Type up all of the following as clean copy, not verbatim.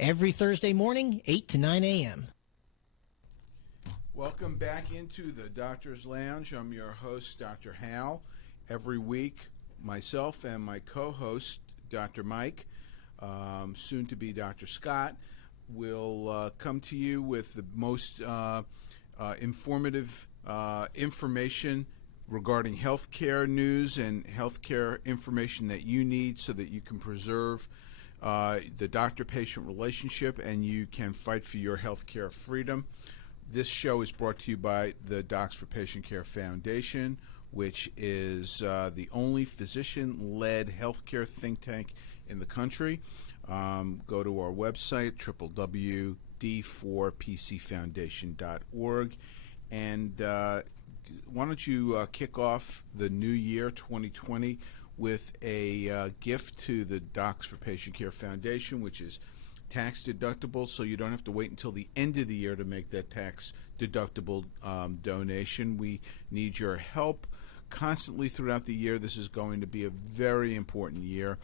every Thursday morning, 8 to 9 a.m. Welcome back into the Doctor's Lounge. I'm your host, Dr. Hal. Every week, myself and my co-host, Dr. Mike, soon to be Dr. Scott, will come to you with the most informative information regarding healthcare news and healthcare information that you need so that you can preserve the doctor-patient relationship and you can fight for your healthcare freedom. This show is brought to you by the Docs for Patient Care Foundation, which is the only physician-led healthcare think tank in the country. Go to our website, www.d4pcfoundation.org, and why don't you kick off the new year, 2020, with a gift to the Docs for Patient Care Foundation, which is tax deductible, so you don't have to wait until the end of the year to make that tax deductible donation. We need your help constantly throughout the year. This is going to be a very important year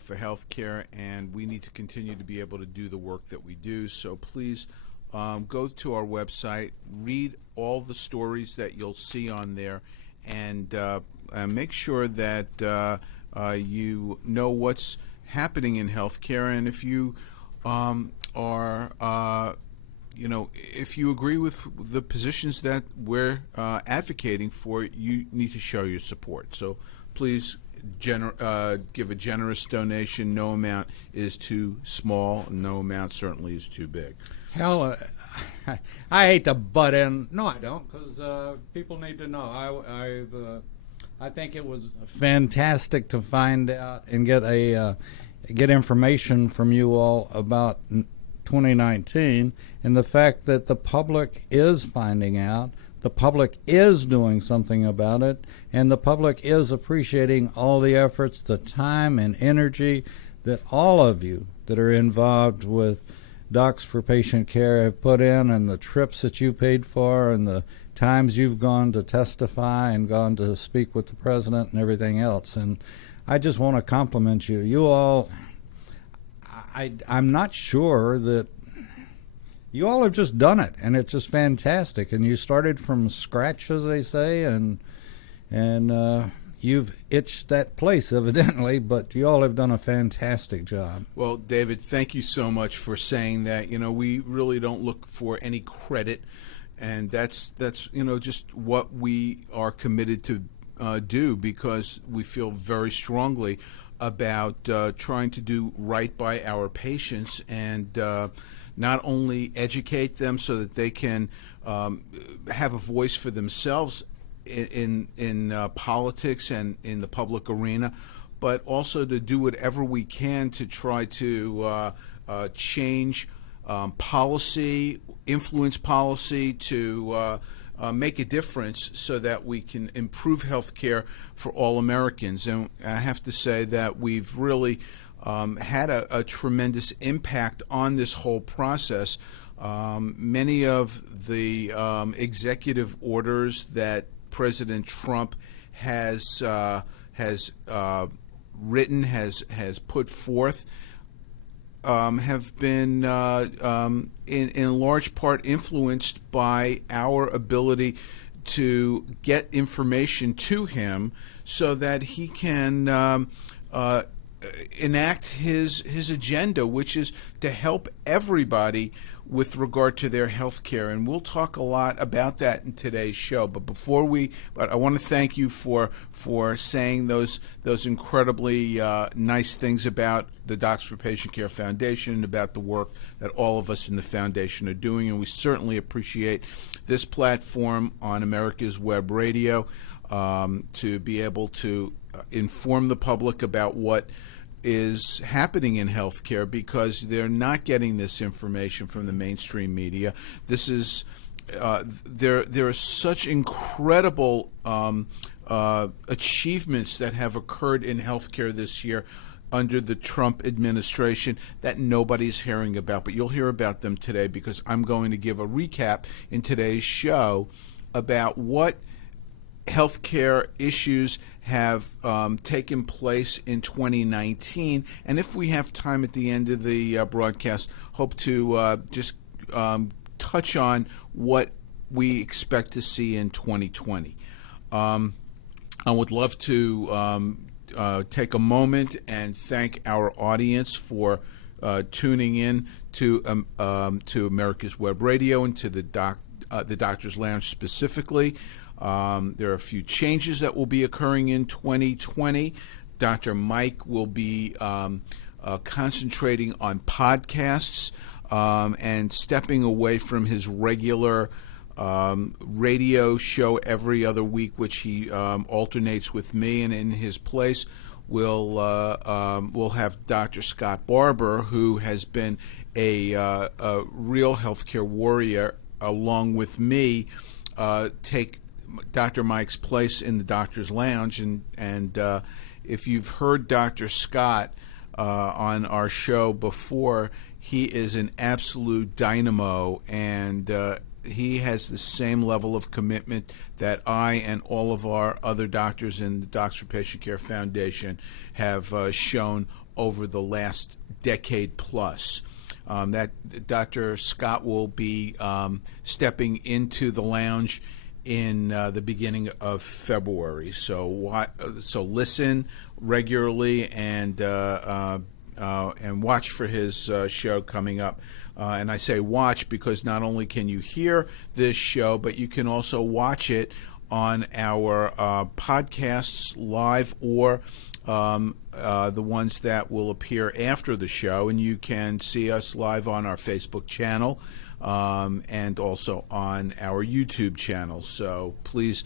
for healthcare, and we need to continue to be able to do the work that we do. So please go to our website, read all the stories that you'll see on there, and make sure that you know what's happening in healthcare. And if you if you agree with the positions that we're advocating for, you need to show your support. So please give a generous donation. No amount is too small. No amount certainly is too big. Hell, I hate to butt in. No, I don't, because people need to know. I think it was fantastic to find out and get information from you all about 2019 and the fact that the public is finding out, the public is doing something about it, and the public is appreciating all the efforts, the time and energy that all of you that are involved with Docs for Patient Care have put in, and the trips that you paid for, and the times you've gone to testify and gone to speak with the president and everything else. And I just want to compliment you. You all, I'm not sure that you all have just done it, and it's just fantastic. And you started from scratch, as they say, and you've itched that place, evidently, but you all have done a fantastic job. Well, David, thank you so much for saying that. You know, we really don't look for any credit, and that's just what we are committed to do, because we feel very strongly about trying to do right by our patients and not only educate them so that they can have a voice for themselves in politics and in the public arena, but also to do whatever we can to try to change policy, influence policy, to make a difference so that we can improve health care for all Americans. And I have to say that we've really had a tremendous impact on this whole process. Many of the executive orders that President Trump has written, has put forth, have been in large part influenced by our ability to get information to him so that he can enact his agenda, which is to help everybody with regard to their health care. And we'll talk a lot about that in today's show. But I want to thank you for saying those incredibly nice things about the Docs for Patient Care Foundation and about the work that all of us in the foundation are doing. And we certainly appreciate this platform on America's Web Radio to be able to inform the public about what is happening in healthcare, because they're not getting this information from the mainstream media. This is there are such incredible achievements that have occurred in healthcare this year under the Trump administration that nobody's hearing about, but you'll hear about them today, because I'm going to give a recap in today's show about what healthcare issues have taken place in 2019. And if we have time at the end of the broadcast, hope to just touch on what we expect to see in 2020. I would love to take a moment and thank our audience for tuning in to America's Web Radio and to the Doctor's Lounge specifically. There are a few changes that will be occurring in 2020. Dr. Mike will be concentrating on podcasts and stepping away from his regular radio show every other week, which he alternates with me, and in his place we'll have Dr. Scott Barber, who has been a real healthcare warrior along with me, take Dr. Mike's place in the Doctor's Lounge. And if you've heard Dr. Scott on our show before, he is an absolute dynamo, and he has the same level of commitment that I and all of our other doctors in the Docs for Patient Care Foundation have shown over the last decade plus. That Dr. Scott will be stepping into the lounge in the beginning of February. So listen regularly and watch for his show coming up. And I say watch because not only can you hear this show, but you can also watch it on our podcasts live, or the ones that will appear after the show. And you can see us live on our Facebook channel and also on our YouTube channel. So please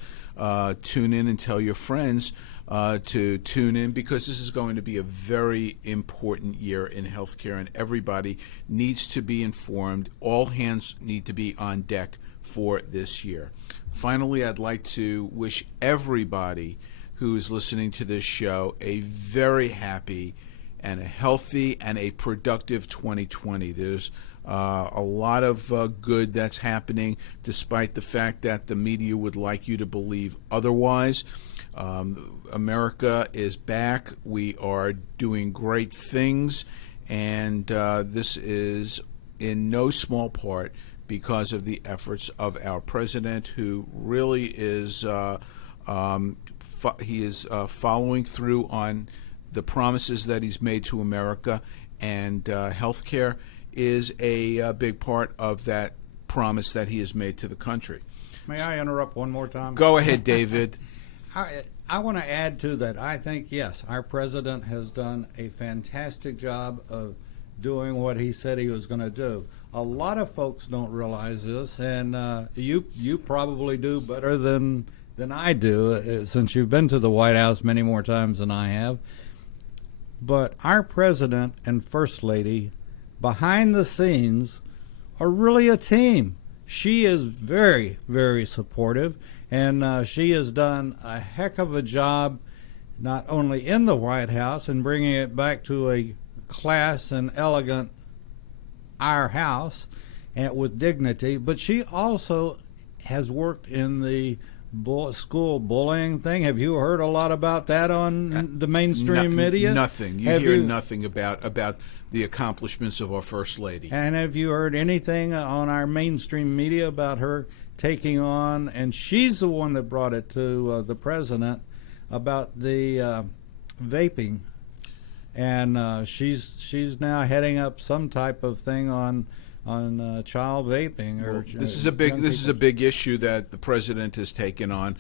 tune in and tell your friends to tune in, because this is going to be a very important year in healthcare, and everybody needs to be informed. All hands need to be on deck for this year. Finally, I'd like to wish everybody who is listening to this show a very happy and a healthy and a productive 2020. There's a lot of good that's happening, despite the fact that the media would like you to believe otherwise. America is back. We are doing great things, and this is in no small part because of the efforts of our president, who really is following through on the promises that he's made to America, and healthcare is a big part of that promise that he has made to the country. May I interrupt one more time? Go ahead, David. I want to add to that. I think, yes, our president has done a fantastic job of doing what he said he was going to do. A lot of folks don't realize this, and you probably do better than I do, since you've been to the White House many more times than I have. But our president and first lady, behind the scenes, are really a team. She is very, very supportive, and she has done a heck of a job, not only in the White House and bringing it back to a class and elegant our house and with dignity, but she also has worked in the school bullying thing. Have you heard a lot about that on the mainstream media? Nothing. You hear nothing about the accomplishments of our First Lady. And have you heard anything on our mainstream media about her taking on, and she's the one that brought it to the president, about the vaping, and she's now heading up some type of thing on child vaping. Or this is a big issue that the president has taken on.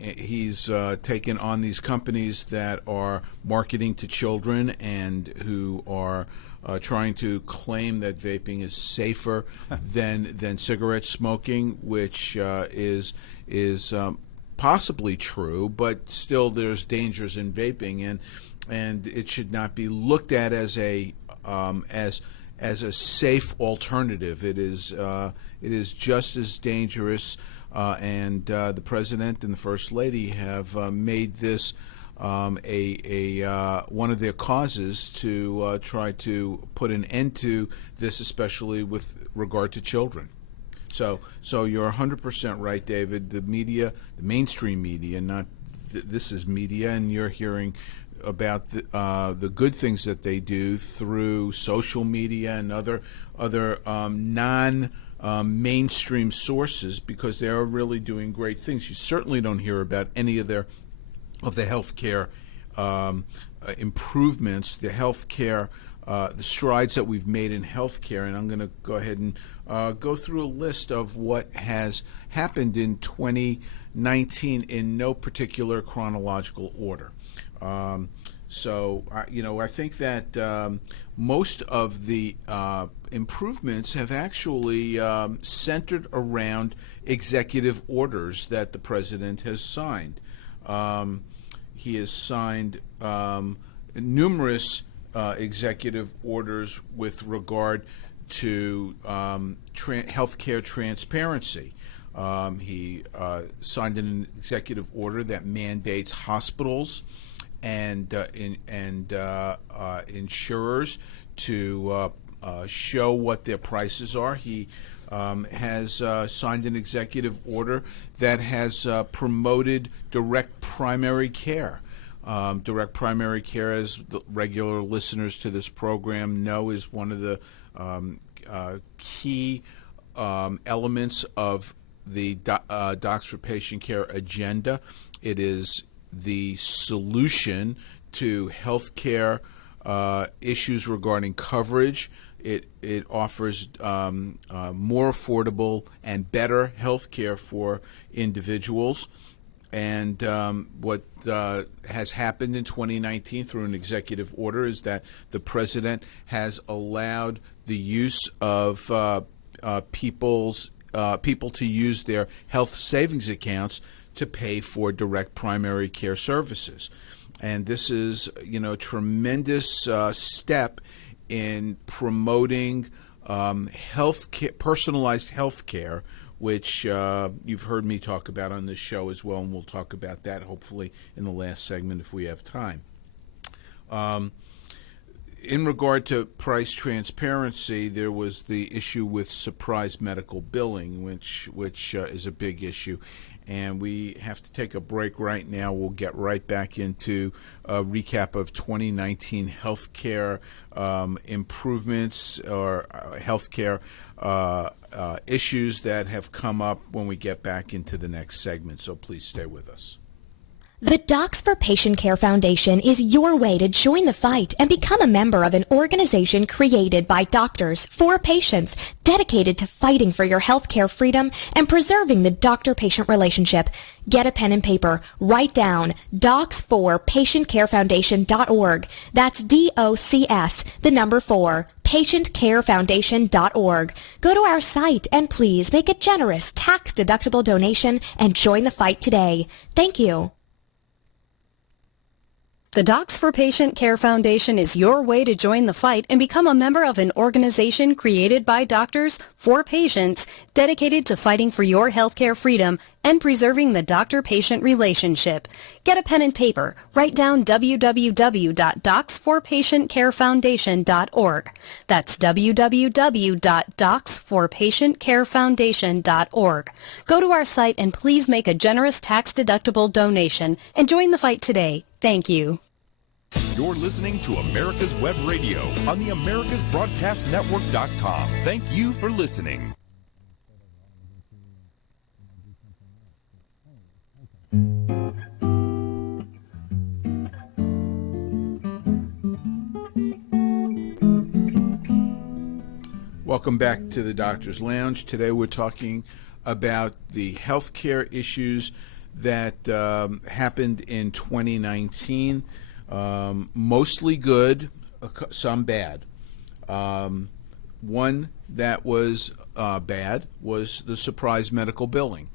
He's taken on these companies that are marketing to children and who are trying to claim that vaping is safer than cigarette smoking, which is possibly true, but still there's dangers in vaping, and it should not be looked at as a safe alternative. It is just as dangerous, and the president and the first lady have made this one of their causes to try to put an end to this, especially with regard to children. So you're 100% right, David. The media, the mainstream media, not this is media, and you're hearing about the good things that they do through social media and other non mainstream sources, because they are really doing great things. You certainly don't hear about any of the healthcare improvements, the healthcare, the strides that we've made in healthcare. And I'm going to go ahead and go through a list of what has happened in 2019 in no particular chronological order. I think that most of the improvements have actually centered around executive orders that the president has signed. He has signed numerous executive orders with regard to healthcare transparency. He signed an executive order that mandates hospitals and insurers to show what their prices are. He has signed an executive order that has promoted direct primary care. Direct primary care, as the regular listeners to this program know, is one of the key elements of the Docs for Patient Care agenda. It is the solution to healthcare issues regarding coverage. It offers more affordable and better health care for individuals. And what has happened in 2019 through an executive order is that the president has allowed the use of people to use their health savings accounts to pay for direct primary care services. And this is, a tremendous step in promoting personalized health care, which you've heard me talk about on this show as well, and we'll talk about that hopefully in the last segment if we have time. In regard to price transparency, there was the issue with surprise medical billing, which is a big issue. And we have to take a break right now. We'll get right back into a recap of 2019 healthcare improvements or healthcare issues that have come up when we get back into the next segment. So please stay with us. The Docs for Patient Care Foundation is your way to join the fight and become a member of an organization created by doctors for patients, dedicated to fighting for your healthcare freedom and preserving the doctor-patient relationship. Get a pen and paper. Write down docs4patientcarefoundation.org. That's DOCS, the number 4, patientcarefoundation.org. Go to our site and please make a generous tax-deductible donation and join the fight today. Thank you. The Docs for Patient Care Foundation is your way to join the fight and become a member of an organization created by doctors for patients, dedicated to fighting for your healthcare freedom and preserving the doctor-patient relationship. Get a pen and paper. Write down www.docs4patientcarefoundation.org. That's www.docs4patientcarefoundation.org. Go to our site and please make a generous tax-deductible donation and join the fight today. Thank you. You're listening to America's Web Radio on the AmericasBroadcastNetwork.com. Thank you for listening. Welcome back to the Doctor's Lounge. Today we're talking about the healthcare issues that happened in 2019. Mostly good, some bad. One that was bad was the surprise medical billing.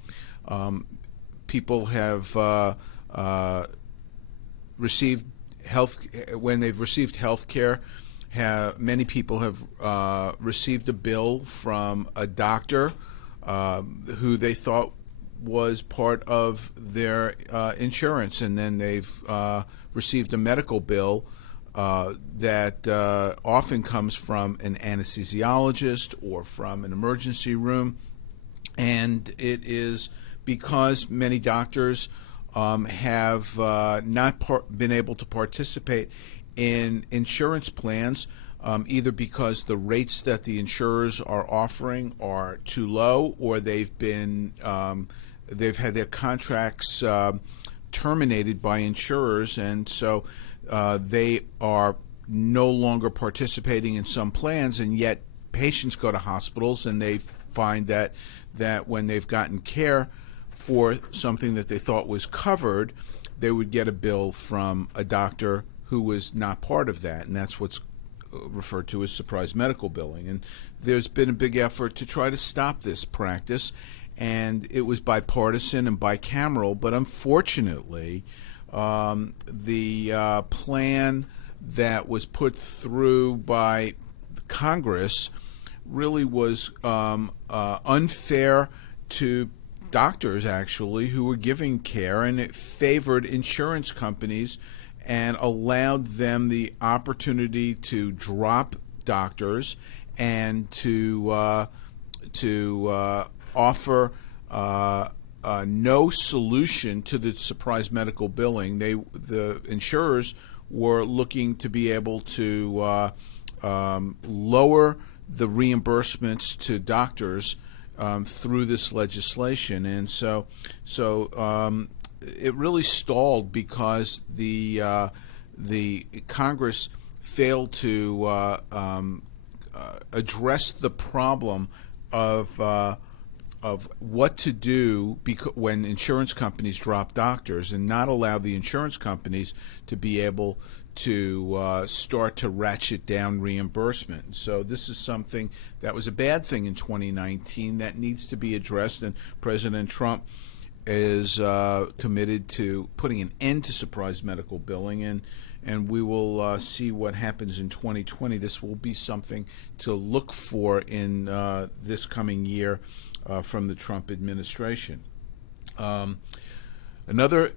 People have received when they've received health care. Many people have received a bill from a doctor who they thought was part of their insurance, and then they've received a medical bill that often comes from an anesthesiologist or from an emergency room, and it is because many doctors have not been able to participate in insurance plans, either because the rates that the insurers are offering are too low, or they've had their contracts terminated by insurers, and so they are no longer participating in some plans, and yet patients go to hospitals and they find that when they've gotten care for something that they thought was covered, they would get a bill from a doctor who was not part of that, and that's what's referred to as surprise medical billing. And there's been a big effort to try to stop this practice, and it was bipartisan and bicameral, but unfortunately the plan that was put through by Congress really was unfair to doctors, actually, who were giving care, and it favored insurance companies and allowed them the opportunity to drop doctors and to offer no solution to the surprise medical billing. The insurers were looking to be able to lower the reimbursements to doctors through this legislation, and so it really stalled because the Congress failed to address the problem of what to do when insurance companies drop doctors, and not allow the insurance companies to be able to start to ratchet down reimbursement. So this is something that was a bad thing in 2019 that needs to be addressed, and President Trump is committed to putting an end to surprise medical billing, and we will see what happens in 2020. This will be something to look for in this coming year from the Trump administration. Another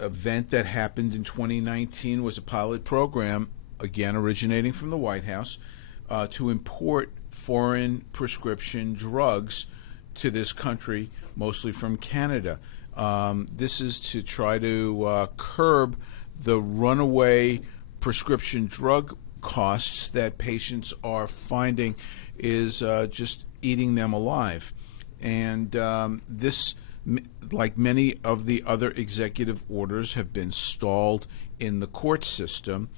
event that happened in 2019 was a pilot program, again originating from the White House, to import foreign prescription drugs to this country, mostly from Canada. This is to try to curb the runaway prescription drug costs that patients are finding is just eating them alive. And this, like many of the other executive orders, have been stalled in the court system.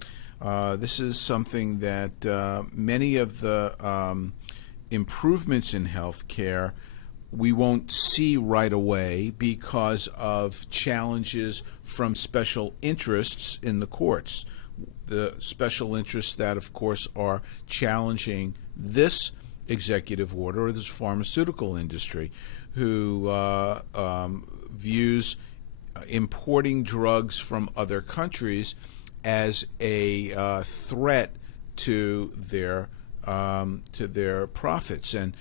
This is something that many of the improvements in health care we won't see right away because of challenges from special interests in the courts. The special interests that, of course, are challenging this executive order, or this pharmaceutical industry, who views importing drugs from other countries as a threat to their profits. And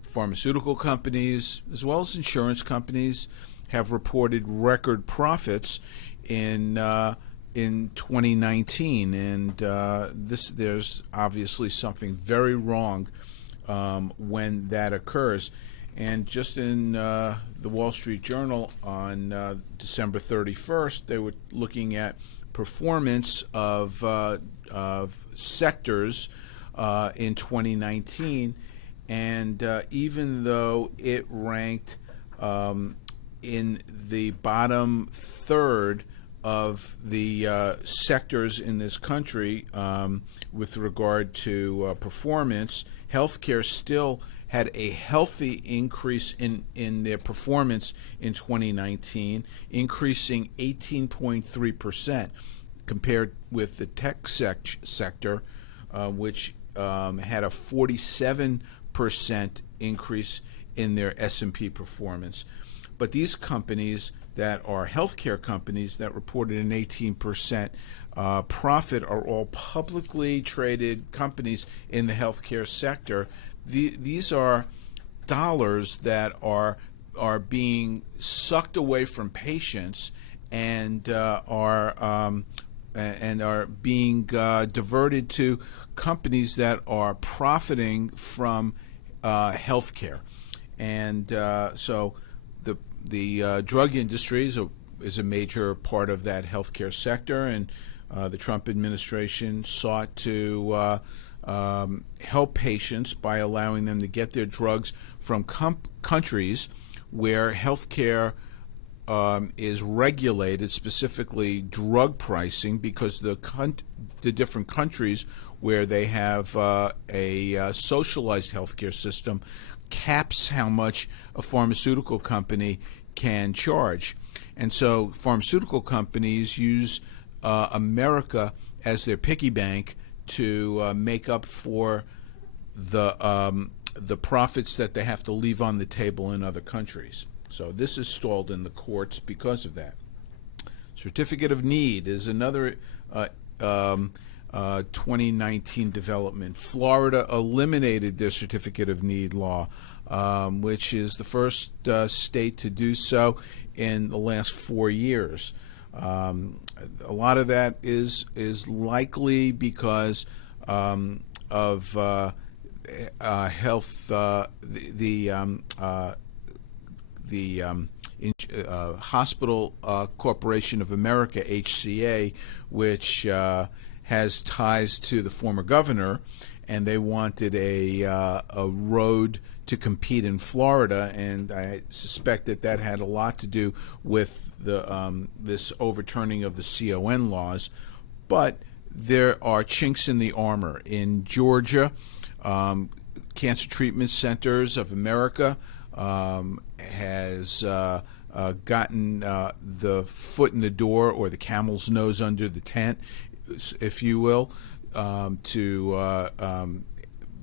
pharmaceutical companies, as well as insurance companies, have reported record profits in 2019, and there's obviously something very wrong when that occurs. And just in the Wall Street Journal on December 31st, they were looking at performance of sectors in 2019, and even though it ranked in the bottom third of the sectors in this country with regard to performance, healthcare still had a healthy increase in their performance in 2019, increasing 18.3% compared with the tech sector, which had a 47% increase in their S&P performance. But these companies that are healthcare companies that reported an 18% profit are all publicly traded companies in the healthcare sector. These are dollars that are being sucked away from patients and are being diverted to companies that are profiting from healthcare. And so The drug industry is a major part of that healthcare sector, and the Trump administration sought to help patients by allowing them to get their drugs from countries where healthcare is regulated, specifically drug pricing, because the different countries where they have a socialized healthcare system caps how much a pharmaceutical company can charge. And so pharmaceutical companies use America as their piggy bank to make up for the profits that they have to leave on the table in other countries. So this is stalled in the courts because of that. Certificate of need is another 2019 development. Florida eliminated their certificate of need law, which is the first state to do so in the last 4 years. A lot of that is likely because of health, the Hospital Corporation of America, HCA, which has ties to the former governor, and they wanted a road to compete in Florida, and I suspect that had a lot to do with this overturning of the CON laws. But there are chinks in the armor. In Georgia, Cancer Treatment Centers of America has gotten the foot in the door, or the camel's nose under the tent, if you will, to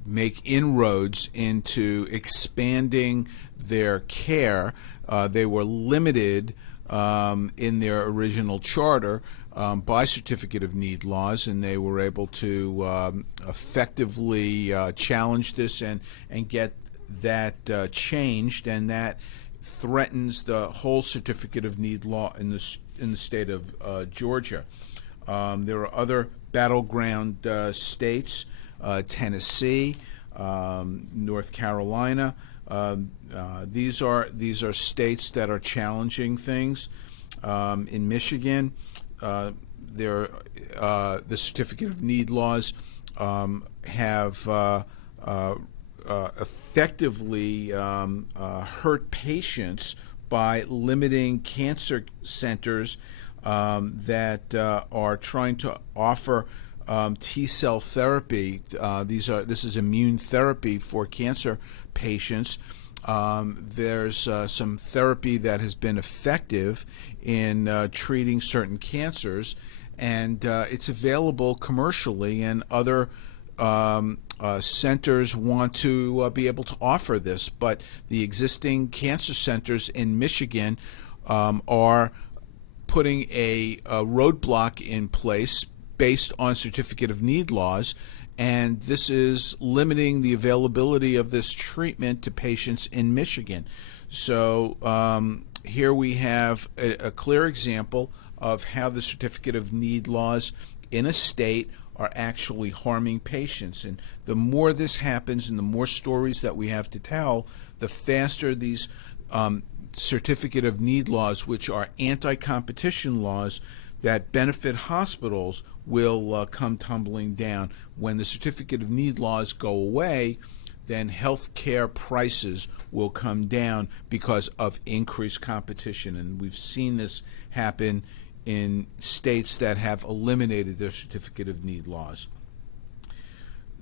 make inroads into expanding their care. They were limited in their original charter by certificate of need laws, and they were able to effectively challenge this and get that changed, and that threatens the whole certificate of need law in the state of Georgia. There are other battleground states, Tennessee, North Carolina. These are states that are challenging things. In Michigan, the certificate of need laws have effectively hurt patients by limiting cancer centers that are trying to offer T-cell therapy. This is immune therapy for cancer patients. There's some therapy that has been effective in treating certain cancers, and it's available commercially, and other centers want to be able to offer this, but the existing cancer centers in Michigan are putting a roadblock in place based on certificate of need laws, and this is limiting the availability of this treatment to patients in Michigan. So here we have a clear example of how the certificate of need laws in a state are actually harming patients. And the more this happens and the more stories that we have to tell, the faster these certificate of need laws, which are anti-competition laws that benefit hospitals, will come tumbling down. When the certificate of need laws go away, then health care prices will come down because of increased competition. And we've seen this happen in states that have eliminated their certificate of need laws.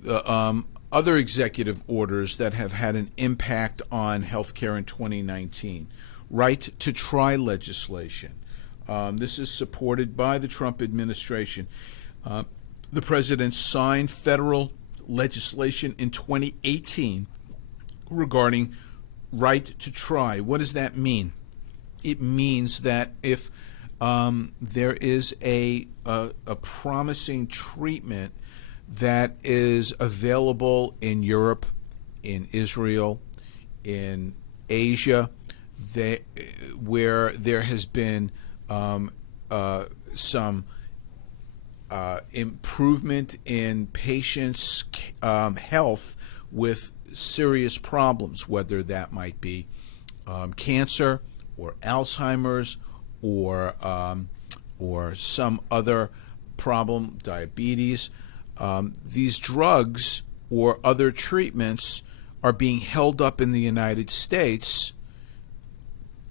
Other executive orders that have had an impact on healthcare in 2019. Right to try legislation. This is supported by the Trump administration. The president signed federal legislation in 2018 regarding right to try. What does that mean? It means that if there is a promising treatment that is available in Europe, in Israel, in Asia, where there has been some improvement in patients' health with serious problems, whether that might be cancer Alzheimer's or some other problem, diabetes. These drugs or other treatments are being held up in the United States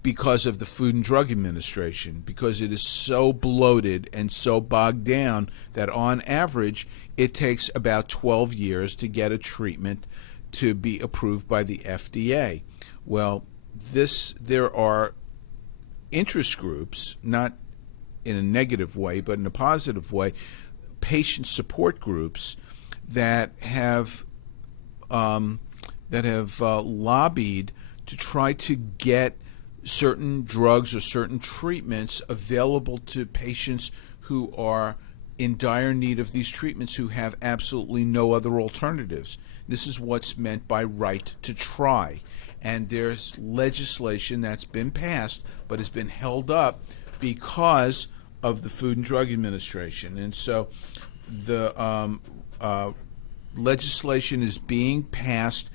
because of the Food and Drug Administration, because it is so bloated and so bogged down that on average it takes about 12 years to get a treatment to be approved by the FDA. Well, there are interest groups, not in a negative way, but in a positive way, patient support groups that have lobbied to try to get certain drugs or certain treatments available to patients who are in dire need of these treatments, who have absolutely no other alternatives. This is what's meant by right to try. And there's legislation that's been passed but has been held up because of the Food and Drug Administration. And so the legislation is being passed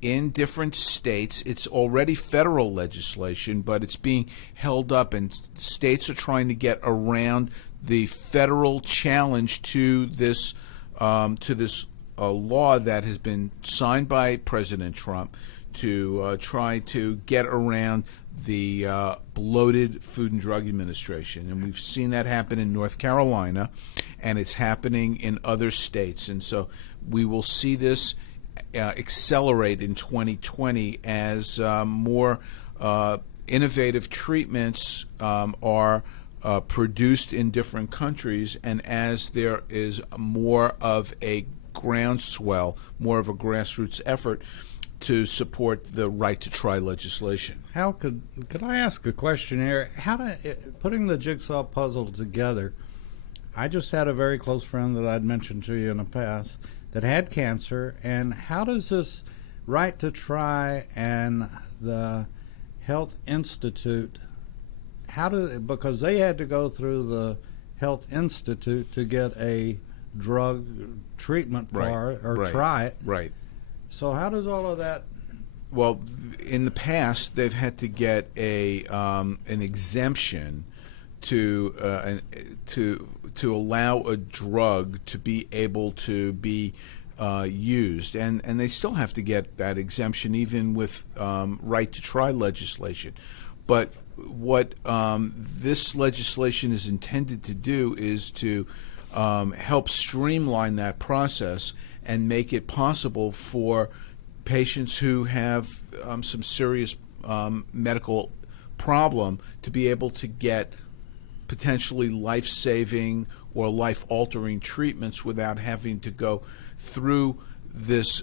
in different states. It's already federal legislation, but it's being held up, and states are trying to get around the federal challenge to this law that has been signed by President Trump to try to get around the bloated Food and Drug Administration. And we've seen that happen in North Carolina, and it's happening in other states. And so we will see this accelerate in 2020 as more innovative treatments are produced in different countries, and as there is more of a groundswell, more of a grassroots effort to support the right to try legislation. Hal, could I ask a question here? Putting the jigsaw puzzle together, I just had a very close friend that I'd mentioned to you in the past that had cancer, and how does this right to try and the Health Institute, because they had to go through the Health Institute to get a drug treatment for it or try it. Right. So how does all of that? Well, in the past, they've had to get an exemption to allow a drug to be able to be used, and they still have to get that exemption even with right to try legislation. But what this legislation is intended to do is to help streamline that process and make it possible for patients who have some serious medical problem to be able to get potentially life-saving or life-altering treatments without having to go through this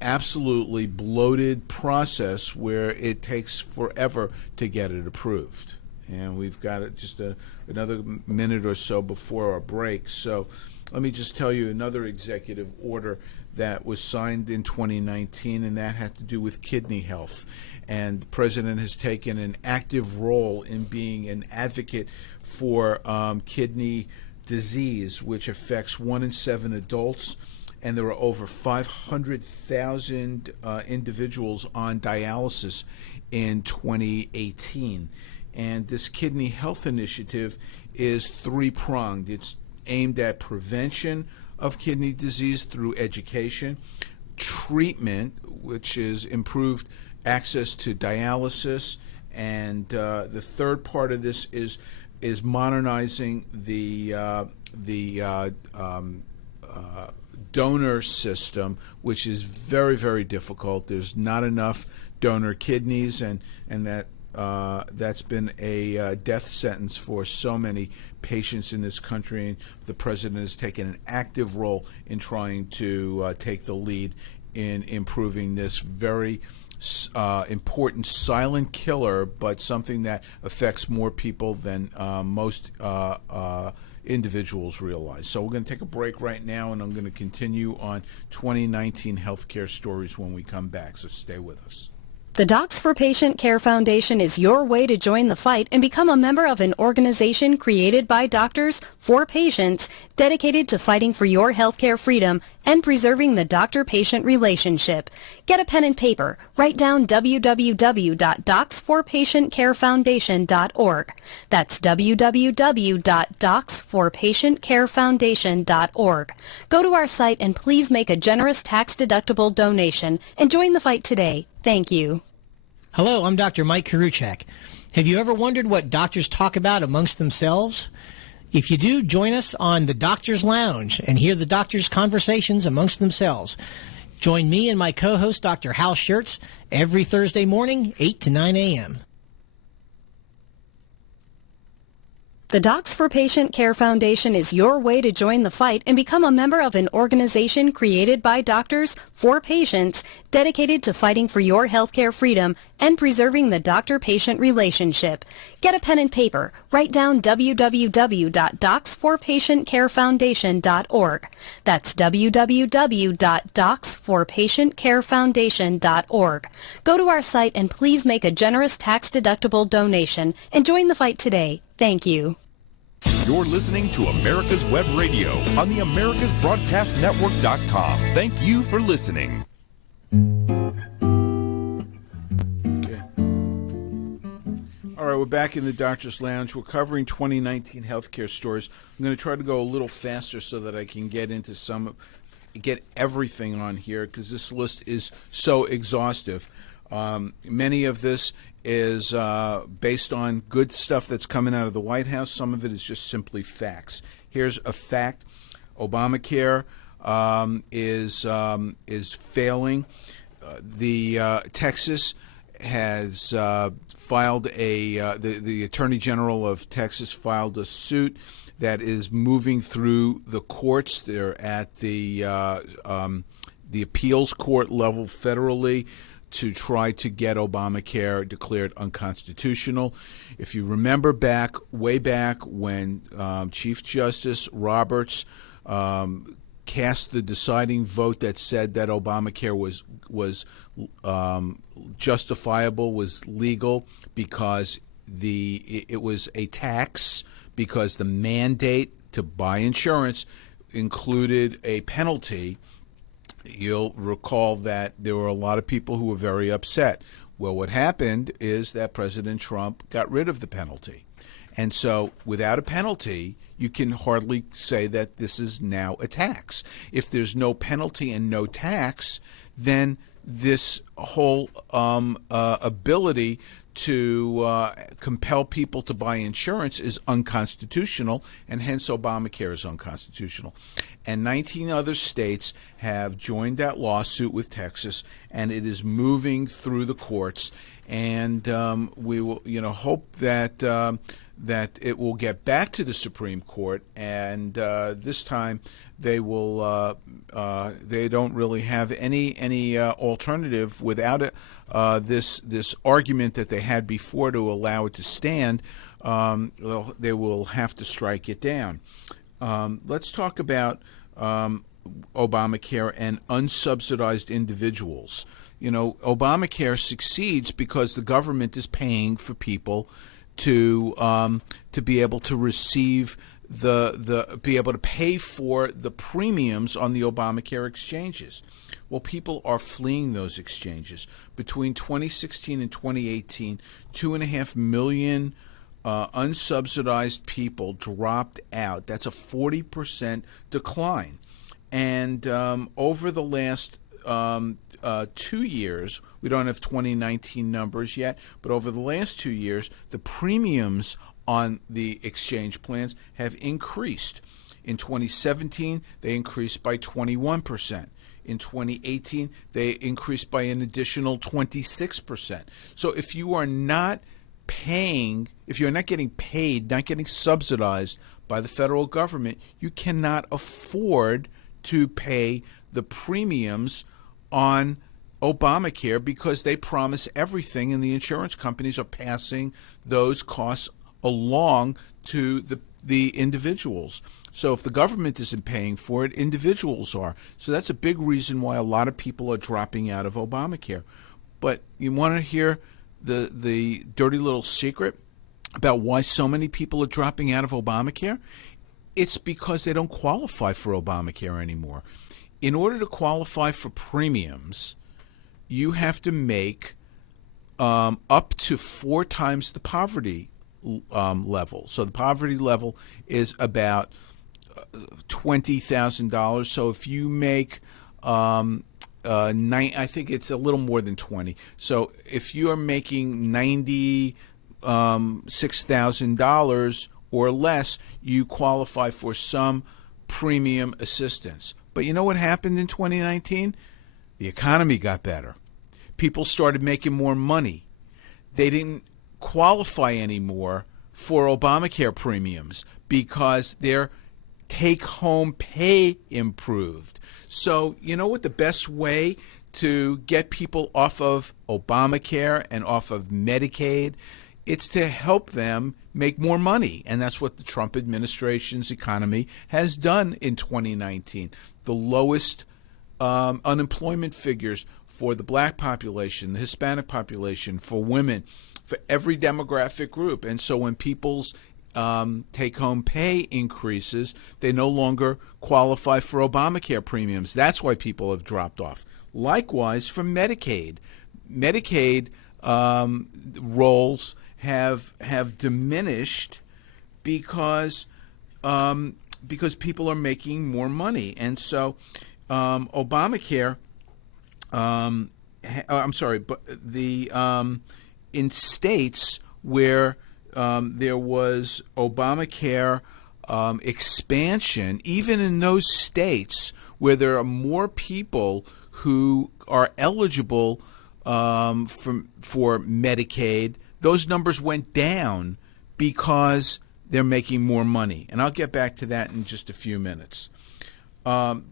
absolutely bloated process where it takes forever to get it approved. And we've got just another minute or so before our break. So let me just tell you another executive order that was signed in 2019, and that had to do with kidney health. And the president has taken an active role in being an advocate for kidney disease, which affects 1 in 7 adults. And there are over 500,000 individuals on dialysis in 2018. And this kidney health initiative is three-pronged. It's aimed at prevention of kidney disease through education, treatment, which is improved access to dialysis, and the third part of this is modernizing the donor system, which is very, very difficult. There's not enough donor kidneys, and that's been a death sentence for so many patients in this country. And the president has taken an active role in trying to take the lead in improving this very important silent killer, but something that affects more people than most individuals realize. So we're going to take a break right now, and I'm going to continue on 2019 healthcare stories when we come back, so stay with us. The Docs for Patient Care Foundation is your way to join the fight and become a member of an organization created by doctors for patients dedicated to fighting for your healthcare freedom and preserving the doctor-patient relationship. Get a pen and paper. Write down www.docs4patientcarefoundation.org. That's www.docs4patientcarefoundation.org. Go to our site and please make a generous tax-deductible donation and join the fight today. Thank you. Hello, I'm Dr. Mike Karuchak. Have you ever wondered what doctors talk about amongst themselves? If you do, join us on the Doctor's Lounge and hear the doctors' conversations amongst themselves. Join me and my co-host, Dr. Hal Scherz, every Thursday morning, 8 to 9 a.m. The Docs for Patient Care Foundation is your way to join the fight and become a member of an organization created by doctors for patients dedicated to fighting for your healthcare freedom and preserving the doctor-patient relationship. Get a pen and paper. Write down www.docs4patientcarefoundation.org. That's www.docs4patientcarefoundation.org. Go to our site and please make a generous tax-deductible donation and join the fight today. Thank you. You're listening to America's Web Radio on the AmericasBroadcastNetwork.com. Thank you for listening. Okay. All right, we're back in the Doctor's Lounge. We're covering 2019 healthcare stories. I'm going to try to go a little faster so that I can get everything on here because this list is so exhaustive. Many of this is based on good stuff that's coming out of the White House. Some of it is just simply facts. Here's a fact: Obamacare is failing. Texas has filed the Attorney General of Texas filed a suit that is moving through the courts. They're at the appeals court level federally to try to get Obamacare declared unconstitutional. If you remember way back when Chief Justice Roberts cast the deciding vote that said that Obamacare was justifiable, was legal, because it was a tax, because the mandate to buy insurance included a penalty. You'll recall that there were a lot of people who were very upset. Well, what happened is that President Trump got rid of the penalty. And so without a penalty, you can hardly say that this is now a tax. If there's no penalty and no tax, then this whole ability to compel people to buy insurance is unconstitutional, and hence Obamacare is unconstitutional. And 19 other states have joined that lawsuit with Texas, and it is moving through the courts. And we will, hope that that it will get back to the Supreme Court, and this time they will. They don't really have any alternative without it. This argument that they had before to allow it to stand. They will have to strike it down. Let's talk about Obamacare and unsubsidized individuals. Obamacare succeeds because the government is paying for people to be able to receive be able to pay for the premiums on the Obamacare exchanges. Well, people are fleeing those exchanges. Between 2016 and 2018, 2.5 million unsubsidized people dropped out. That's a 40% decline. And over the last 2 years, we don't have 2019 numbers yet, but over the last 2 years, the premiums on the exchange plans have increased. In 2017, they increased by 21%. In 2018, they increased by an additional 26%. So if you are not paying, if you're not getting paid, not getting subsidized by the federal government, you cannot afford to pay the premiums on Obamacare because they promise everything, and the insurance companies are passing those costs along to the individuals. So if the government isn't paying for it, individuals are. So that's a big reason why a lot of people are dropping out of Obamacare. But you want to hear the dirty little secret about why so many people are dropping out of Obamacare? It's because they don't qualify for Obamacare anymore. in order to qualify for premiums, you have to make up to 4 times the poverty level. So the poverty level is about $20,000. So if you make I think it's a little more than 20. So if you are making $96,000 or less, you qualify for some premium assistance. But you know what happened in 2019? The economy got better. People started making more money. They didn't qualify anymore for Obamacare premiums because their take-home pay improved. So you know what the best way to get people off of Obamacare and off of Medicaid? It's to help them make more money. And that's what the Trump administration's economy has done in 2019. The lowest unemployment figures for the black population, the Hispanic population, for women, for every demographic group. And so when people's take-home pay increases, they no longer qualify for Obamacare premiums. That's why people have dropped off. Likewise, for Medicaid. Medicaid rolls have diminished because people are making more money. And so Obamacare, in states where there was Obamacare expansion, even in those states where there are more people who are eligible for Medicaid, those numbers went down because they're making more money. And I'll get back to that in just a few minutes. In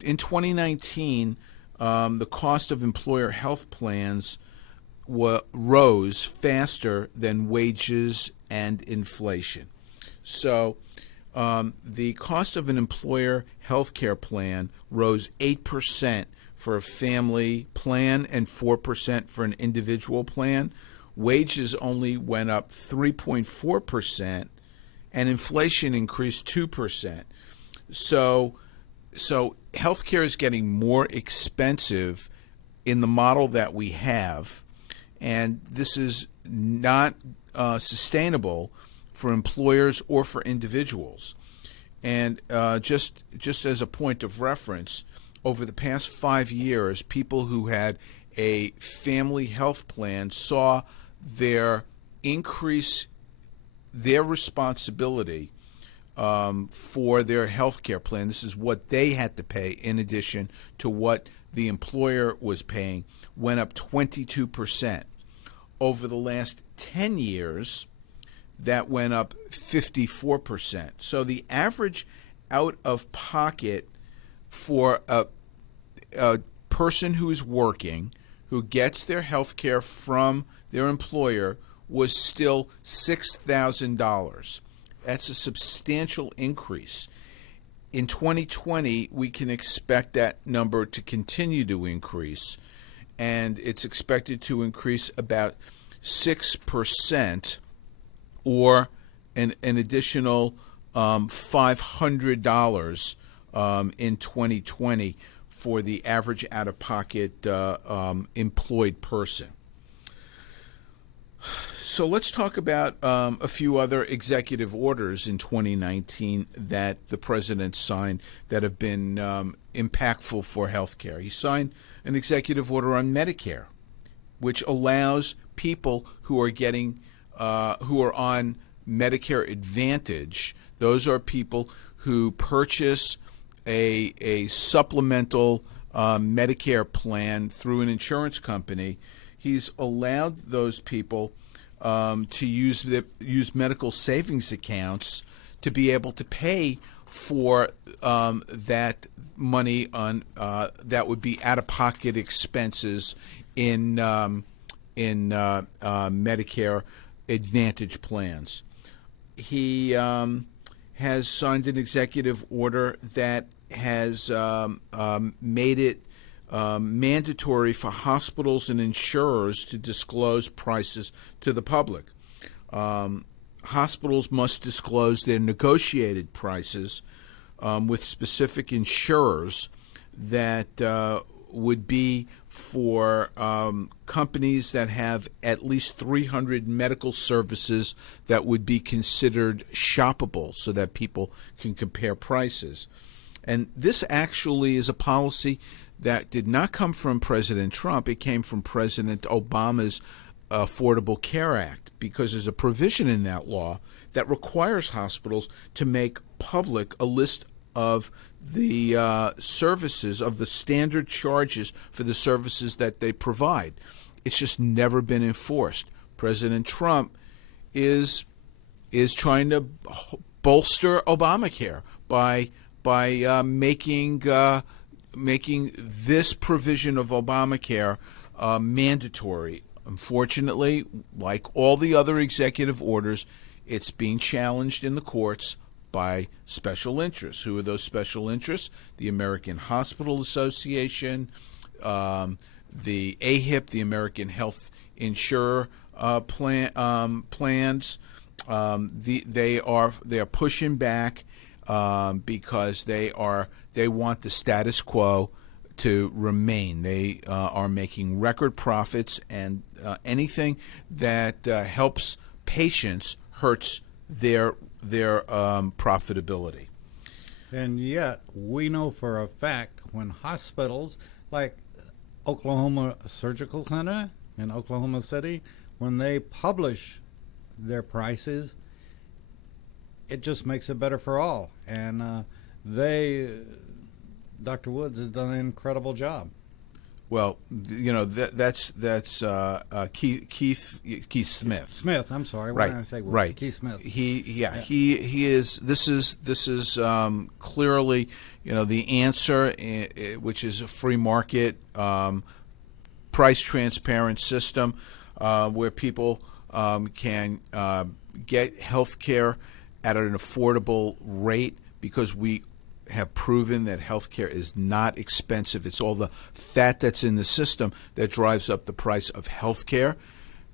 2019, the cost of employer health plans rose faster than wages and inflation. So the cost of an employer health care plan rose 8% for a family plan and 4% for an individual plan. Wages only went up 3.4%, and inflation increased 2%. So healthcare is getting more expensive in the model that we have, and this is not sustainable for employers or for individuals. And just as a point of reference, over the past 5 years, people who had a family health plan saw their responsibility for their health care plan. This is what they had to pay in addition to what the employer was paying, went up 22%. Over the last 10 years, that went up 54%. So the average out of pocket for a person who's working, who gets their health care from their employer, was still $6,000. That's a substantial increase. In 2020, we can expect that number to continue to increase, and it's expected to increase about 6%, or an additional $500 in 2020 for the average out-of-pocket employed person. So let's talk about a few other executive orders in 2019 that the president signed that have been impactful for healthcare. He signed an executive order on Medicare, which allows people who are on Medicare Advantage. Those are people who purchase a supplemental Medicare plan through an insurance company. He's allowed those people to use medical savings accounts to be able to pay for that money on that would be out-of-pocket expenses in Medicare Advantage plans. He has signed an executive order that has made it mandatory for hospitals and insurers to disclose prices to the public. Hospitals must disclose their negotiated prices with specific insurers that would be for companies that have at least 300 medical services that would be considered shoppable so that people can compare prices. And this actually is a policy that did not come from President Trump. It came from President Obama's Affordable Care Act, because there's a provision in that law that requires hospitals to make public a list of the services, of the standard charges for the services that they provide. It's just never been enforced. President Trump is trying to bolster Obamacare by making this provision of Obamacare mandatory. Unfortunately, like all the other executive orders, it's being challenged in the courts by special interests. Who are those special interests? The American Hospital Association, the AHIP, the American Health Insurer plans. They are pushing back because they want the status quo to remain. They are making record profits, and anything that helps patients hurts their profitability. And yet, we know for a fact when hospitals like Oklahoma Surgical Center in Oklahoma City, when they publish their prices, it just makes it better for all. And Dr. Woods has done an incredible job. Well, that's Keith Smith. Smith, I'm sorry. Why did I say Woods? Right. Keith Smith. He is. This is clearly the answer, which is a free market, price transparent system where people can get health care at an affordable rate, because we have proven that healthcare is not expensive. It's all the fat that's in the system that drives up the price of healthcare.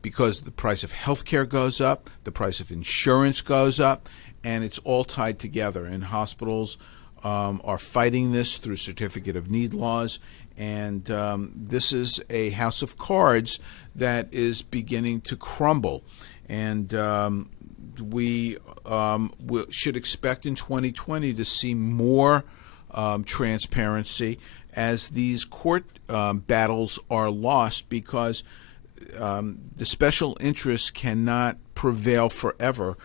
Because the price of healthcare goes up, the price of insurance goes up, and it's all tied together. And hospitals are fighting this through certificate of need laws, and this is a house of cards that is beginning to crumble. And we should expect in 2020 to see more transparency as these court battles are lost, because the special interests cannot prevail forever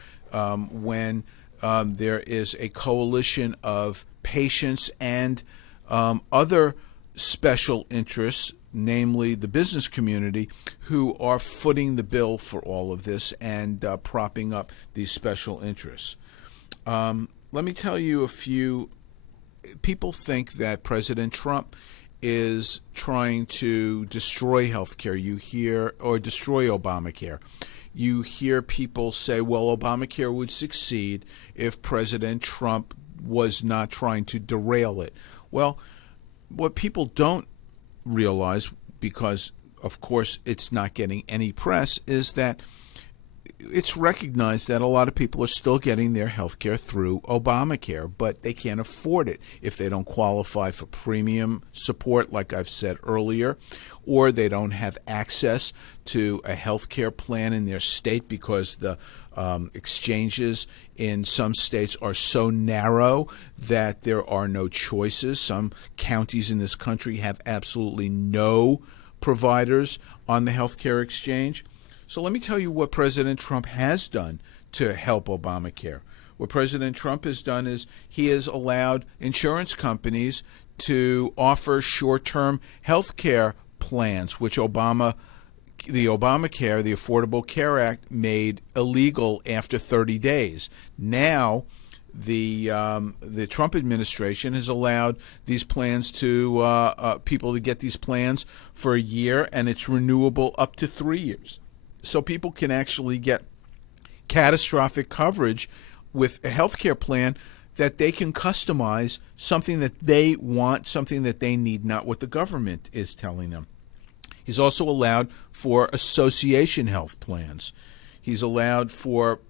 when there is a coalition of patients and other special interests, namely the business community, who are footing the bill for all of this and propping up these special interests. Let me tell you a few. People think that President Trump is trying to destroy health care. You hear, or destroy Obamacare. You hear people say, well, Obamacare would succeed if President Trump was not trying to derail it. Well, what people don't realize, because of course it's not getting any press, is that it's recognized that a lot of people are still getting their health care through Obamacare, but they can't afford it if they don't qualify for premium support, like I've said earlier, or they don't have access to a health care plan in their state because the exchanges in some states are so narrow that there are no choices. Some counties in this country have absolutely no providers on the health care exchange. So let me tell you what President Trump has done to help Obamacare. What President Trump has done is he has allowed insurance companies to offer short-term health care plans, which the Obamacare, the Affordable Care Act, made illegal after 30 days. Now, the Trump administration has allowed these plans to people to get these plans for a year, and it's renewable up to 3 years. So people can actually get catastrophic coverage with a health care plan that they can customize, something that they want, something that they need, not what the government is telling them. He's also allowed for association health plans. He's allowed for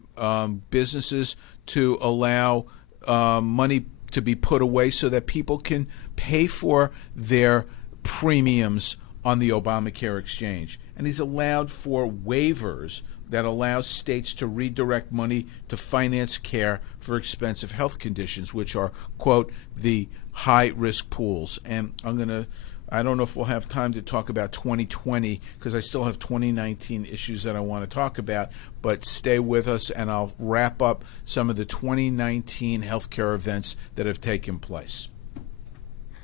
businesses to allow money to be put away so that people can pay for their premiums on the Obamacare exchange. And he's allowed for waivers that allows states to redirect money to finance care for expensive health conditions, which are, quote, the high-risk pools. And I don't know if we'll have time to talk about 2020 because I still have 2019 issues that I want to talk about, but stay with us and I'll wrap up some of the 2019 healthcare events that have taken place.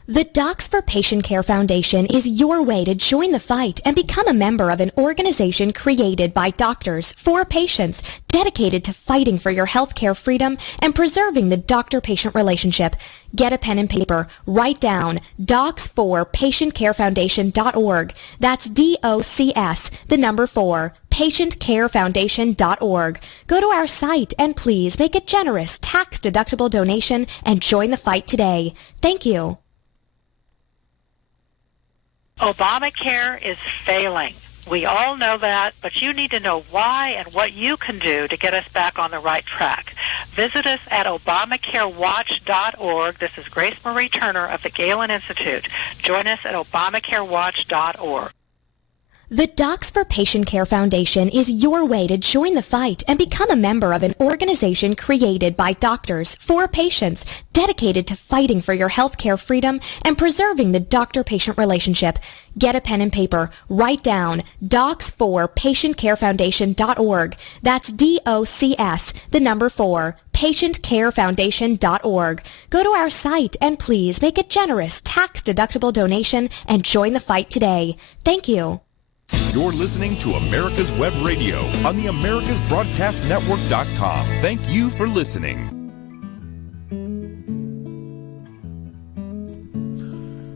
The Docs for Patient Care Foundation is your way to join the fight and become a member of an organization created by doctors for patients, dedicated to fighting for your healthcare freedom and preserving the doctor-patient relationship. Get a pen and paper. Write down docs4patientcarefoundation.org. That's DOCS, the number 4, patientcarefoundation.org. Go to our site and please make a generous tax-deductible donation and join the fight today. Thank you. Obamacare is failing. We all know that, but you need to know why and what you can do to get us back on the right track. Visit us at ObamacareWatch.org. This is Grace Marie Turner of the Galen Institute. Join us at ObamacareWatch.org. The Docs for Patient Care Foundation is your way to join the fight and become a member of an organization created by doctors for patients, dedicated to fighting for your healthcare freedom and preserving the doctor-patient relationship. Get a pen and paper. Write down docs4patientcarefoundation.org. That's DOCS, the number 4, patientcarefoundation.org. Go to our site and please make a generous tax-deductible donation and join the fight today. Thank you. You're listening to America's Web Radio on the AmericasBroadcastNetwork.com. Thank you for listening.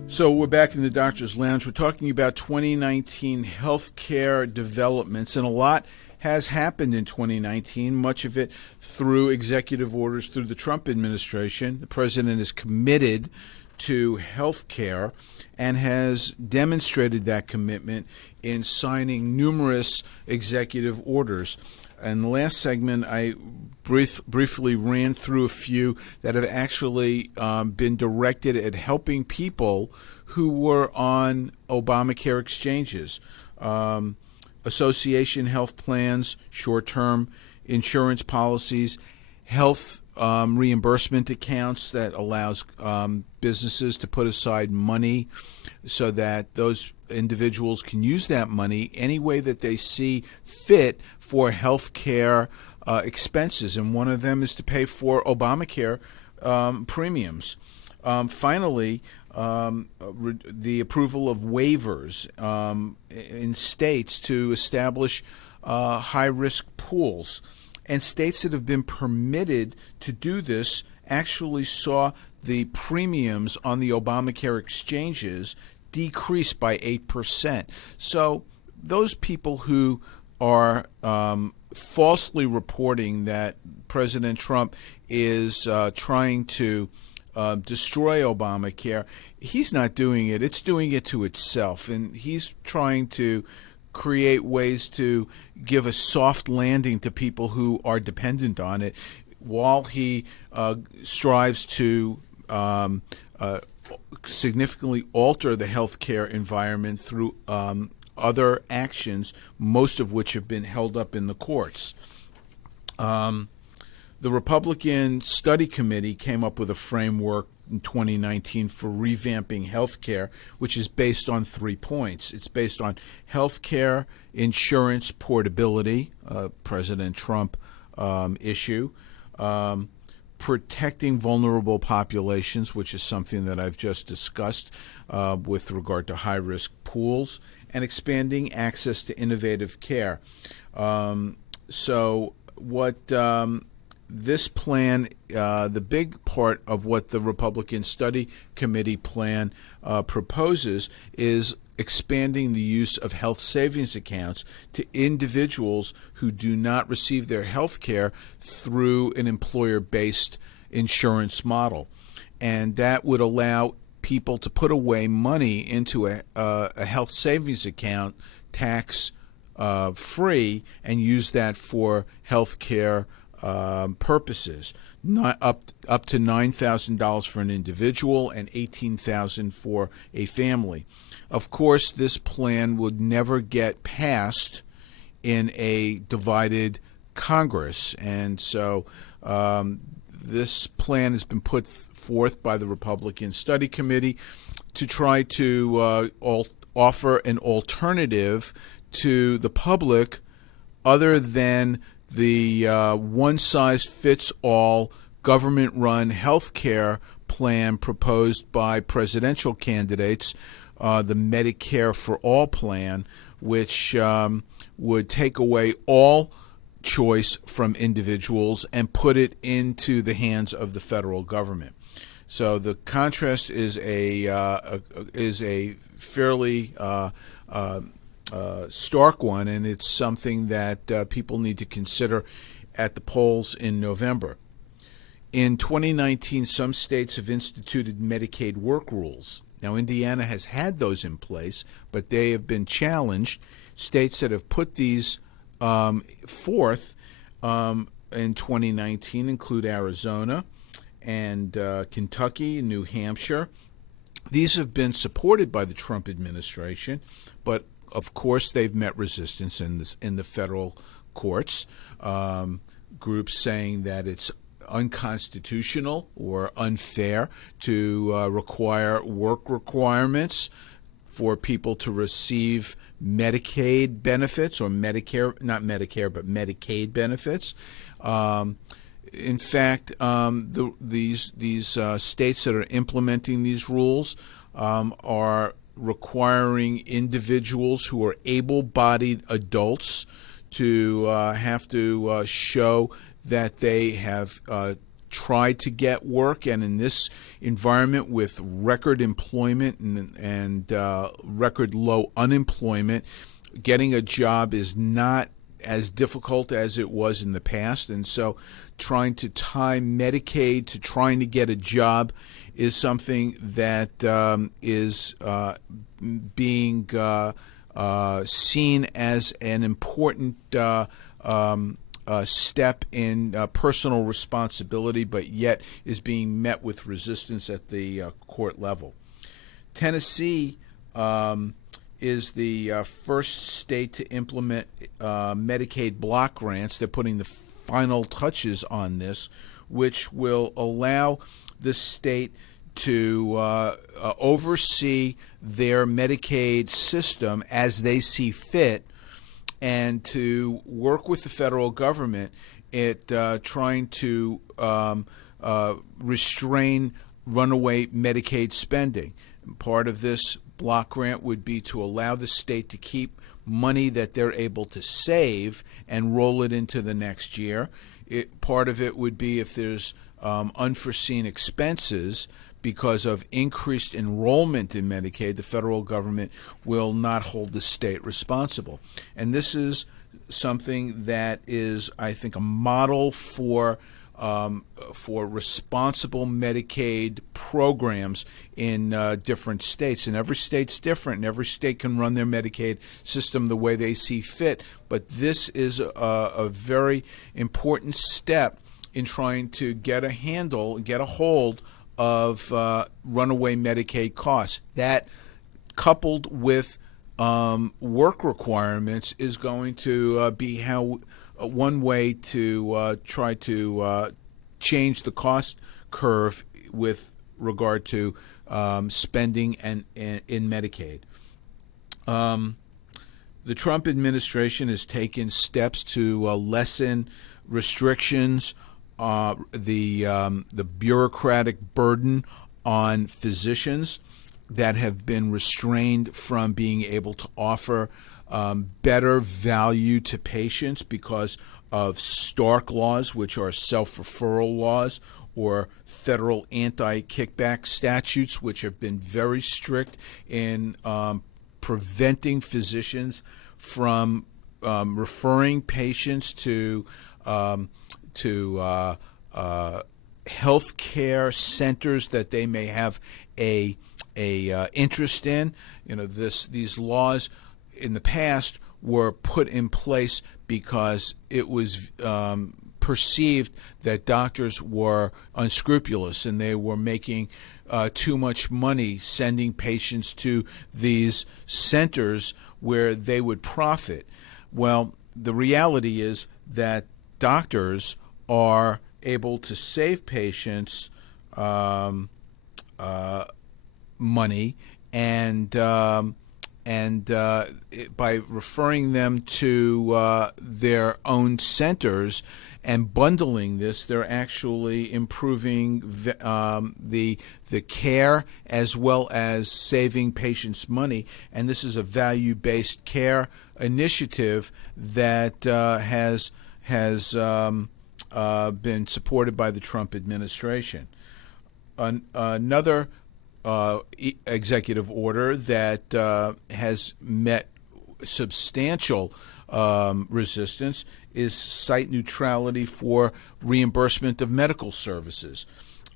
So we're back in the Doctor's Lounge. We're talking about 2019 healthcare developments, and a lot has happened in 2019, much of it through executive orders through the Trump administration. The president is committed to healthcare and has demonstrated that commitment in signing numerous executive orders. In the last segment, I briefly ran through a few that have actually been directed at helping people who were on Obamacare exchanges. Association health plans, short-term insurance policies, health reimbursement accounts that allows businesses to put aside money so that those individuals can use that money any way that they see fit for health care expenses. And one of them is to pay for Obamacare premiums. Finally, the approval of waivers in states to establish high-risk pools. And states that have been permitted to do this actually saw the premiums on the Obamacare exchanges decrease by 8%. So those people who are falsely reporting that President Trump is trying to destroy Obamacare, he's not doing it. It's doing it to itself. And he's trying to create ways to give a soft landing to people who are dependent on it while he strives to significantly alter the healthcare environment through other actions, most of which have been held up in the courts. The Republican Study Committee came up with a framework in 2019 for revamping healthcare, which is based on 3 points. It's based on healthcare insurance portability, President Trump issue, protecting vulnerable populations, which is something that I've just discussed with regard to high-risk pools, and expanding access to innovative care. So what this plan, the big part of what the Republican Study Committee plan proposes is expanding the use of health savings accounts to individuals who do not receive their health care through an employer-based insurance model. And that would allow people to put away money into a health savings account tax free and use that for health care purposes. up to $9,000 for an individual and $18,000 for a family. Of course, this plan would never get passed in a divided Congress, and so this plan has been put forth by the Republican Study Committee to try to offer an alternative to the public other than the one-size-fits-all government-run health care plan proposed by presidential candidates, the Medicare for All plan, which would take away all choice from individuals and put it into the hands of the federal government. So the contrast is a fairly stark one, and it's something that people need to consider at the polls in November. In 2019, some states have instituted Medicaid work rules. Now, Indiana has had those in place, but they have been challenged. States that have put these forth in 2019 include Arizona and Kentucky and New Hampshire. These have been supported by the Trump administration, but of course they've met resistance in the federal courts. Groups saying that it's unconstitutional or unfair to require work requirements for people to receive Medicaid benefits, or not Medicare, but Medicaid benefits. In fact, these states that are implementing these rules are requiring individuals who are able-bodied adults to have to show that they have tried to get work, and in this environment with record employment and record low unemployment, getting a job is not as difficult as it was in the past. And so trying to tie Medicaid to trying to get a job is something that is being seen as an important step in personal responsibility, but yet is being met with resistance at the court level. Tennessee is the first state to implement Medicaid block grants. They're putting the final touches on this, which will allow the state to oversee their Medicaid system as they see fit, and to work with the federal government at trying to restrain runaway Medicaid spending. Part of this block grant would be to allow the state to keep money that they're able to save and roll it into the next year. Part of it would be if there's unforeseen expenses because of increased enrollment in Medicaid, the federal government will not hold the state responsible. And this is something that is, I think, a model for responsible Medicaid programs in different states. And every state's different, and every state can run their Medicaid system the way they see fit. But this is a very important step in trying to get a hold of runaway Medicaid costs. That, coupled with work requirements, is going to be one way to try to change the cost curve with regard to spending in Medicaid. The Trump administration has taken steps to lessen restrictions, the bureaucratic burden on physicians that have been restrained from being able to offer better value to patients because of Stark laws, which are self-referral laws, or federal anti-kickback statutes, which have been very strict in preventing physicians from referring patients to health care centers that they may have a interest in. These laws in the past were put in place because it was perceived that doctors were unscrupulous and they were making too much money sending patients to these centers where they would profit. Well, the reality is that doctors are able to save patients money and by referring them to their own centers and bundling this, they're actually improving the care as well as saving patients money. And this is a value-based care initiative that has been supported by the Trump administration. Another executive order that has met substantial resistance is site neutrality for reimbursement of medical services.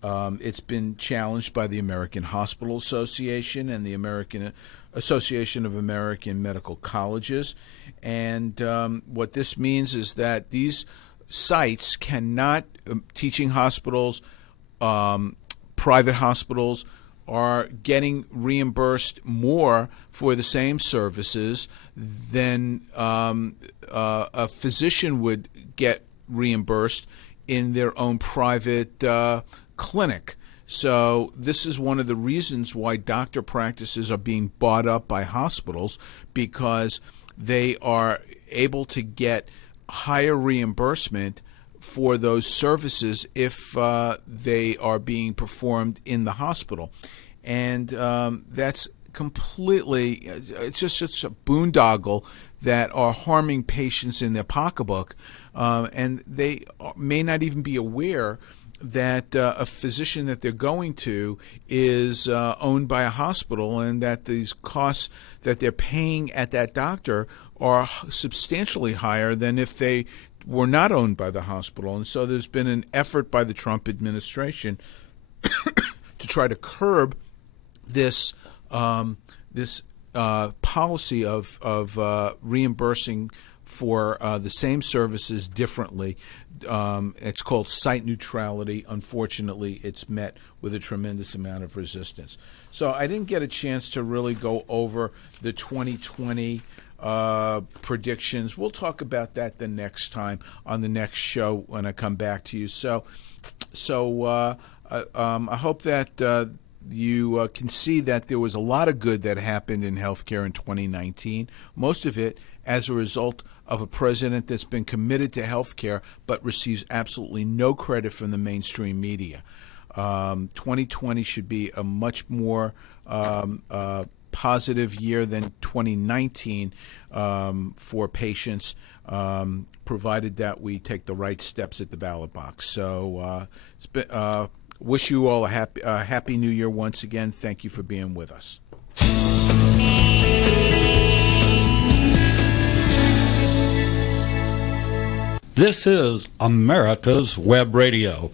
It's been challenged by the American Hospital Association and the American Association of American Medical Colleges. And what this means is that these sites cannot, teaching hospitals, private hospitals, are getting reimbursed more for the same services than a physician would get reimbursed in their own private clinic. So this is one of the reasons why doctor practices are being bought up by hospitals, because they are able to get higher reimbursement for those services if they are being performed in the hospital. And that's completely, it's just a boondoggle that are harming patients in their pocketbook, and they may not even be aware that a physician that they're going to is owned by a hospital, and that these costs that they're paying at that doctor are substantially higher than if they were not owned by the hospital. And so there's been an effort by the Trump administration to try to curb this policy of reimbursing for the same services differently. It's called site neutrality. Unfortunately, it's met with a tremendous amount of resistance. So I didn't get a chance to really go over the 2020 predictions. We'll talk about that the next time on the next show when I come back to you. So I hope that you can see that there was a lot of good that happened in healthcare in 2019, most of it as a result of a president that's been committed to healthcare but receives absolutely no credit from the mainstream media. 2020 should be a much more positive year than 2019 for patients, provided that we take the right steps at the ballot box. So it's been, wish you all a happy New Year once again. Thank you for being with us. This is America's Web Radio.